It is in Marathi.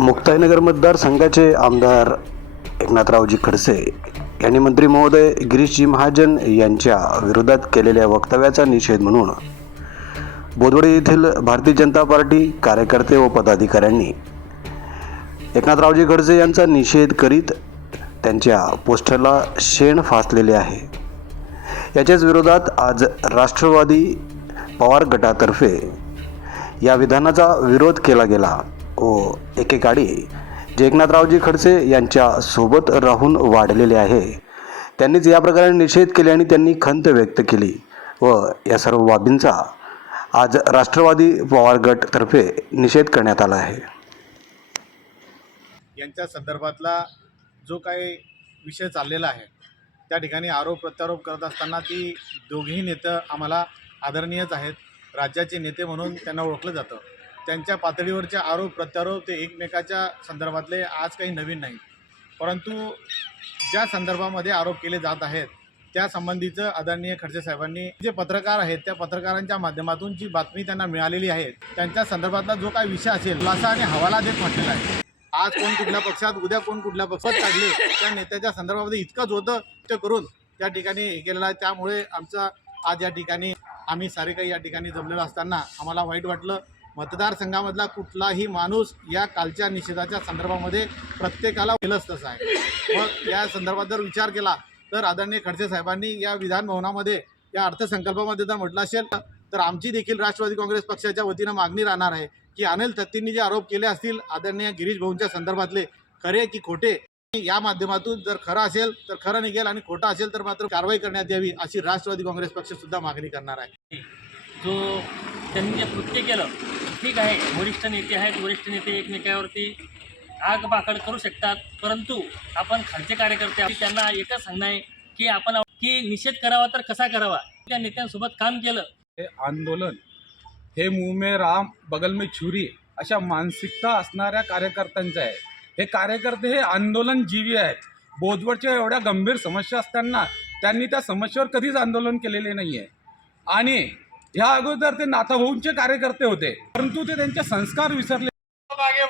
मुक्ताईनगर मतदारसंघाचे आमदार एकनाथरावजी खडसे यांनी मंत्री महोदय गिरीशजी महाजन यांच्या विरोधात केलेल्या वक्तव्याचा निषेध म्हणून बोदवडी येथील भारतीय जनता पार्टी कार्यकर्ते व पदाधिकाऱ्यांनी एकनाथरावजी खडसे यांचा निषेध करीत त्यांच्या पोस्टरला शेण फासलेले आहे. याच्याच विरोधात आज राष्ट्रवादी पवार गटातर्फे या विधानाचा विरोध केला गेला. व एकेकाळी जे एकनाथरावजी खडसे यांच्या सोबत राहून वाढलेले आहे. त्यांनीच या प्रकारे निषेध केले आणि त्यांनी खंत व्यक्त केली व या सर्व बाबींचा आज राष्ट्रवादी पवार गटतर्फे निषेध करण्यात आला आहे. यांच्या संदर्भातला जो काही विषय चाललेला आहे त्या ठिकाणी आरोप प्रत्यारोप करत असताना ती दोघेही नेतं आम्हाला आदरणीयच आहेत. राज्याचे नेते म्हणून त्यांना ओळखलं जातं. त्यांच्या पातळीवरचे आरोप प्रत्यारोप ते एकमेकाच्या संदर्भातले आज काही नवीन नाही परंतु ज्या संदर्भामध्ये आरोप केले जात आहेत त्या संबंधीचं आदरणीय खडसे साहेबांनी जे पत्रकार आहेत त्या पत्रकारांच्या माध्यमातून जी बातमी त्यांना मिळालेली आहे त्यांच्या संदर्भातला जो काही विषय असेल खुलासा आणि हवाला देत म्हटलेला आहे. आज कोण कुठल्या पक्षात उद्या कोण कुठल्या पक्षात काढले त्या नेत्याच्या संदर्भामध्ये इतकंच होतं ते करून त्या ठिकाणी हे केलेलं आहे. त्यामुळे आमचा आज या ठिकाणी आम्ही सारे काही या ठिकाणी जमलेलो असताना आम्हाला वाईट वाटलं. मतदारसंघामधला कुठलाही माणूस या कालच्या निषेधाच्या संदर्भामध्ये प्रत्येकाला केलंच तसं आहे. मग या संदर्भात जर विचार केला तर आदरणीय खडसे साहेबांनी या विधान भवनामध्ये या अर्थसंकल्पामध्ये जर म्हटलं असेल तर आमची देखील राष्ट्रवादी काँग्रेस पक्षाच्या वतीनं मागणी राहणार आहे की अनिल तत्तींनी जे आरोप केले असतील आदरणीय गिरीश भाऊंच्या संदर्भातले खरे की खोटे या माध्यमातून जर खरं असेल तर खरं निघेल आणि खोटं असेल तर मात्र कारवाई करण्यात यावी अशी राष्ट्रवादी काँग्रेस पक्षसुद्धा मागणी करणार आहे. जो त्यांनी जे कृत्य केलं ठीक आहे. वरिष्ठ नेते आहेत. वरिष्ठ नेते एकमेकावरती आगपाकड करू शकतात. परंतु आपण खालचे कार्यकर्ते त्यांना एकच सांगणं आहे की आपण की निषेध करावा तर कसा करावा? त्या नेत्यांसोबत काम केलं. हे आंदोलन हे मुमे राम बगल में छुरी अशा मानसिकता असणाऱ्या कार्यकर्त्यांचं आहे. हे कार्यकर्ते हे आंदोलन जीवी आहेत. बोधवडच्या एवढ्या गंभीर समस्या असताना त्यांनी त्या समस्येवर कधीच आंदोलन केलेले नाही आहे आणि ह्या अगोदर ते नाथाभाऊंचे कार्यकर्ते होते परंतु ते त्यांचे संस्कार विसरले मागे